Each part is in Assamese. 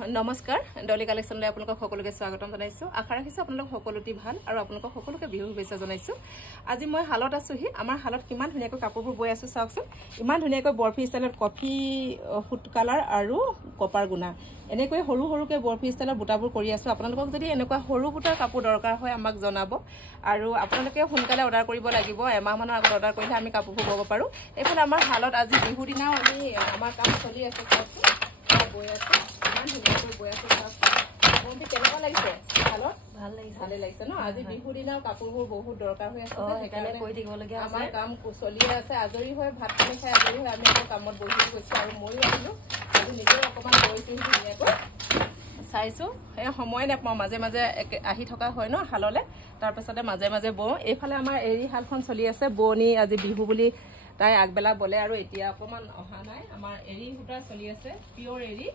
নমস্কাৰ ডলি কালেকশনলৈ আপোনালোকক সকলোকে স্বাগতম জনাইছো আশা ৰাখিছো আপোনালোক সকলোটি ভাল আৰু আপোনালোকক সকলোকে বিহু শুভেচ্ছা জনাইছো আজি মই হালত আছোহি আমাৰ হালত কিমান ধুনিয়াকৈ কাপোৰবোৰ বৈ আছো চাওকচোন ইমান ধুনিয়াকৈ বৰফি ষ্টাইলত কফি ফুট কালাৰ আৰু কপাৰ গুণা এনেকৈ সৰু সৰুকে বৰফি ষ্টাইলৰ বুটাবোৰ কৰি আছো আপোনালোকক যদি এনেকুৱা সৰু বুটাৰ কাপোৰ দৰকাৰ হয় আমাক জনাব আৰু আপোনালোকে সোনকালে অৰ্ডাৰ কৰিব লাগিব এমাহ মানৰ আগত অৰ্ডাৰ কৰিলে আমি কাপোৰবোৰ বব পাৰো এইফালে আমাৰ হালত আজি বিহু দিনাও আমি আমাৰ কাম চলি আছে চাওকচোন বৈ আছো ইমান ধুনীয়াকৈ বৈ আছো বৰফি কেনেকুৱা লাগিছে হালত ভালে লাগিছে ন আজি বিহু দিনাও কাপোৰবোৰ বহুত দৰকাৰ হৈ আছে সেইকাৰণে কৈ দিবলগীয়া আমাৰ কাম চলিয়ে আছে আজৰি হৈ ভাত পানী খাই আজৰি হৈ আমি আকৌ কামত বহি গৈছো আৰু ময়ো আহিলো আজি নিজেও অকণমান বহিছো ধুনীয়াকৈ চাইছো সেই সময় নাপাওঁ মাজে মাজে আহি থকা হয় ন হাললে তাৰপিছতে মাজে মাজে বওঁ এইফালে আমাৰ এৰী হালখন চলি আছে বোৱনী আজি বিহু বুলি তাই আগবেলা বলে আৰু এতিয়া অকণমান অহা নাই আমাৰ এৰী সূতা চলি আছে পিয়ৰ এৰী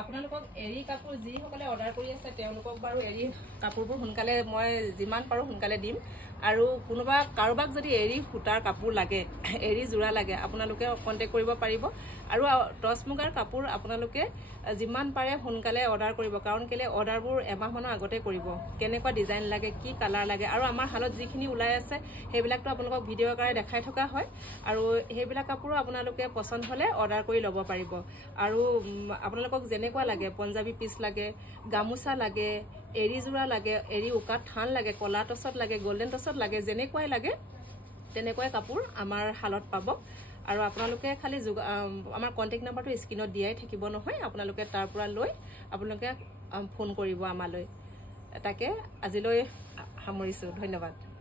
আপোনালোকক এৰী কাপোৰ যিসকলে অৰ্ডাৰ কৰি আছে তেওঁলোকক বাৰু এৰী কাপোৰবোৰ সোনকালে মই যিমান পাৰো সোনকালে দিম আৰু কোনোবা কাৰোবাক যদি এৰী সূতাৰ কাপোৰ লাগে এৰী জোৰা লাগে আপোনালোকে কন্টেক্ট কৰিব পাৰিব আৰু টচ মুগাৰ কাপোৰ আপোনালোকে যিমান পাৰে সোনকালে অৰ্ডাৰ কৰিব কাৰণ কেলে অৰ্ডাৰবোৰ এমাহ মানৰ আগতে কৰিব কেনেকুৱা ডিজাইন লাগে কি কালাৰ লাগে আৰু আমাৰ হালত যিখিনি ওলাই আছে সেইবিলাকটো আপোনালোকক ভিডিঅ' আকাৰে দেখাই থকা হয় আৰু সেইবিলাক কাপোৰো আপোনালোকে পছন্দ হলে অৰ্ডাৰ কৰি ল'ব পাৰিব আৰু আপোনালোকক যেনেকুৱা লাগে পঞ্জাবী পিচ লাগে গামোচা লাগে এৰী জোৰা লাগে এৰী উকাত থান লাগে কলা টছত লাগে গোল্ডেন টছত লাগে যেনেকুৱাই লাগে তেনেকুৱাই কাপোৰ আমাৰ হালত পাব আৰু আপোনালোকে খালি আমাৰ কন্টেক্ট নাম্বাৰটো স্ক্ৰীনত দিয়াই থাকিব নহয় আপোনালোকে তাৰ পৰা লৈ আপোনালোকে ফোন কৰিব আমালৈ তাকে আজিলৈ সামৰিছো ধন্যবাদ